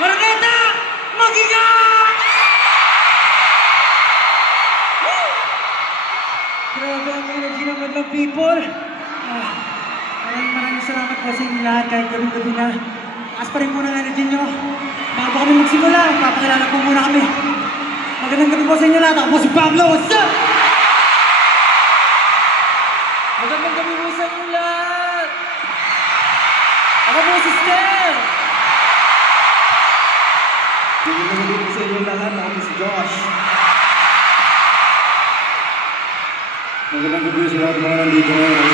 Maraneta! Mag-ingat! Grabe ang energy naman ng people. Maraming salamat po sa inyo lahat kahit gabi-gabi na. Taas pa rin po ng energy nyo. Bago kami magsimula, papakilala po muna kami. Magandang gabi po sa inyo lahat. Ako po si Pablo. What's up? Magandang gabi po sa inyo lahat. Ako po si Stel. Magandang gabi po sa inyo lahat. Ako po si Josh. Magandang gabi sa lahat mga nandito ngayon.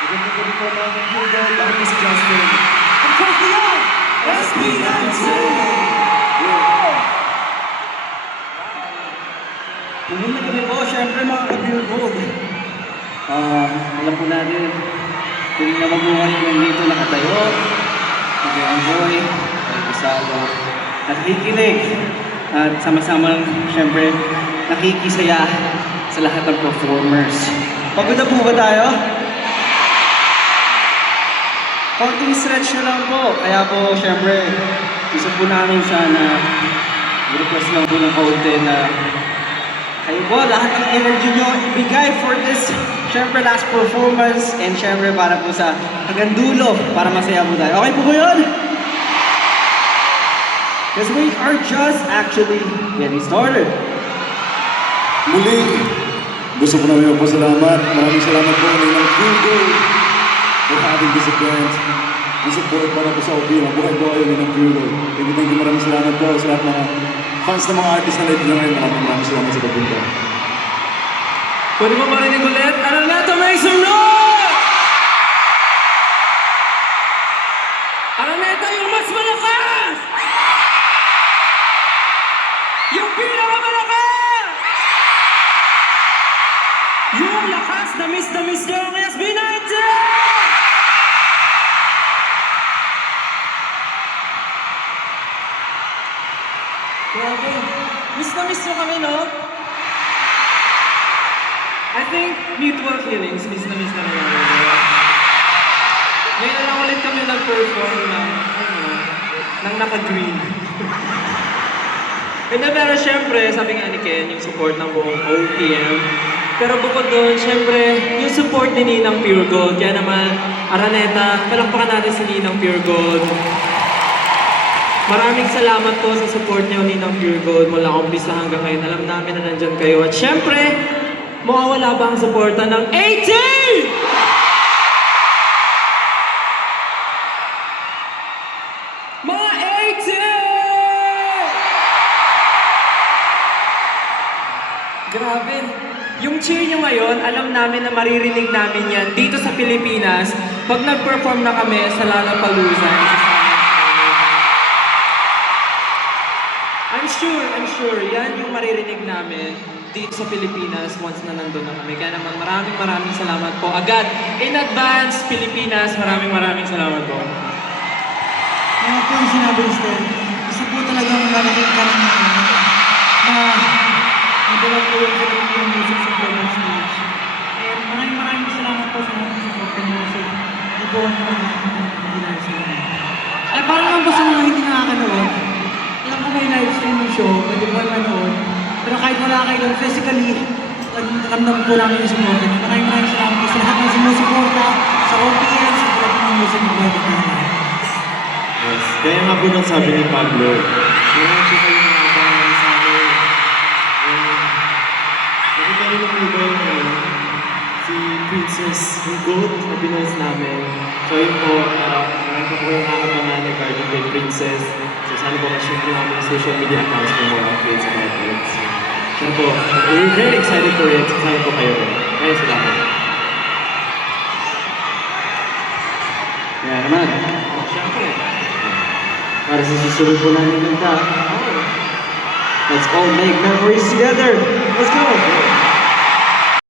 Magandang gabi po mga nandito. Ako po si Justin. Ang course niyo! SB19! Magandang gabi po, syempre mga ka-Billboard. Alam po natin, kung namabuhay yung nandito nakatayo, nag-enjoy, nag-isalo, nakikinig, at sama-samang, syempre, nakikisaya sa lahat ng performers. Pagod na po ba tayo? Konting stretch na lang po. Kaya po, syempre, gusto po namin sana request lang po ng kaunti na kayo po, lahat ng energy nyo ibigay for this, syempre, last performance and syempre para po sa hanggang dulo para masaya po tayo. Okay po ba yun? Because we are just actually getting started. Muli, gusto ko namin magpasalamat. Maraming salamat po ng Google for having this event. Ang support para po sa OPM. Buhay-buhay ng Google. Thank you, maraming salamat po sa lahat ng fans ng mga artist na live na ngayon. Maraming salamat sa pagpunta. Pwede mo marinig ulit? Ano na ito? Make some noise! Ano na ito? Yung mas malakas! Yung pinakamalakas! Yung lakas na miss nyo ang SB19! Grabe. Miss nyo kami, no? I think mutual feelings, miss na rin kami. Ngayon na lang ulit kami nag-perform ng naka-green. Pero syempre, sabi nga ni Ken, yung support ng buong OPM. Pero bukod doon, syempre, yung support ni Ninang Pure Gold. Kaya naman, Araneta, palakpakan natin si Ninang Pure Gold. Maraming salamat po sa support niyo, Ninang Pure Gold. Mula umpisa hanggang ngayon, alam namin na nandyan kayo. At syempre, mawawala ba ang suporta ng 18? Mga 18! Grabe. Yung cheer nyo ngayon, alam namin na maririnig namin yan dito sa Pilipinas pag nag-perform na kami sa Lollapalooza. I'm sure, yan yung maririnig namin dito sa Pilipinas once na nandun na kami. Kaya naman maraming salamat po. Agad, in advance, Pilipinas, maraming salamat po. Ano po yung sinabi ni Stel? Gusto po talagang malaking karangalan na madala po yung Filipino music sa global stage. And maraming salamat po sa mga support ng music. Hindi po ang mga sila. Ay parang lang po sa mga hindi nakakanood. Alam ko may live stream yung show, pwede po manood. Pero kahit wala kayo doon physically, nagramdam po namin yung support. Maraming salamat po sa lahat ng sumusuporta sa OPM, sa Filipino music ng global stage. Yes. Kaya nga po nang sabi ni Pablo, marami po kayo nakakaroon sa amin. Nakita niyo po ba yung si Princess, yung goat na pinost namin. So yun po, marami po kayong nakakabangan regarding kay Princess. So sana po ma-share po namin yung social media accounts for more updates about it. So po, we're very excited for it. Sana po kayo rin. Kaya salamat. Kaya naman, Siyempre. para sa susunod po namin kanta, let's all make memories together. Let's go!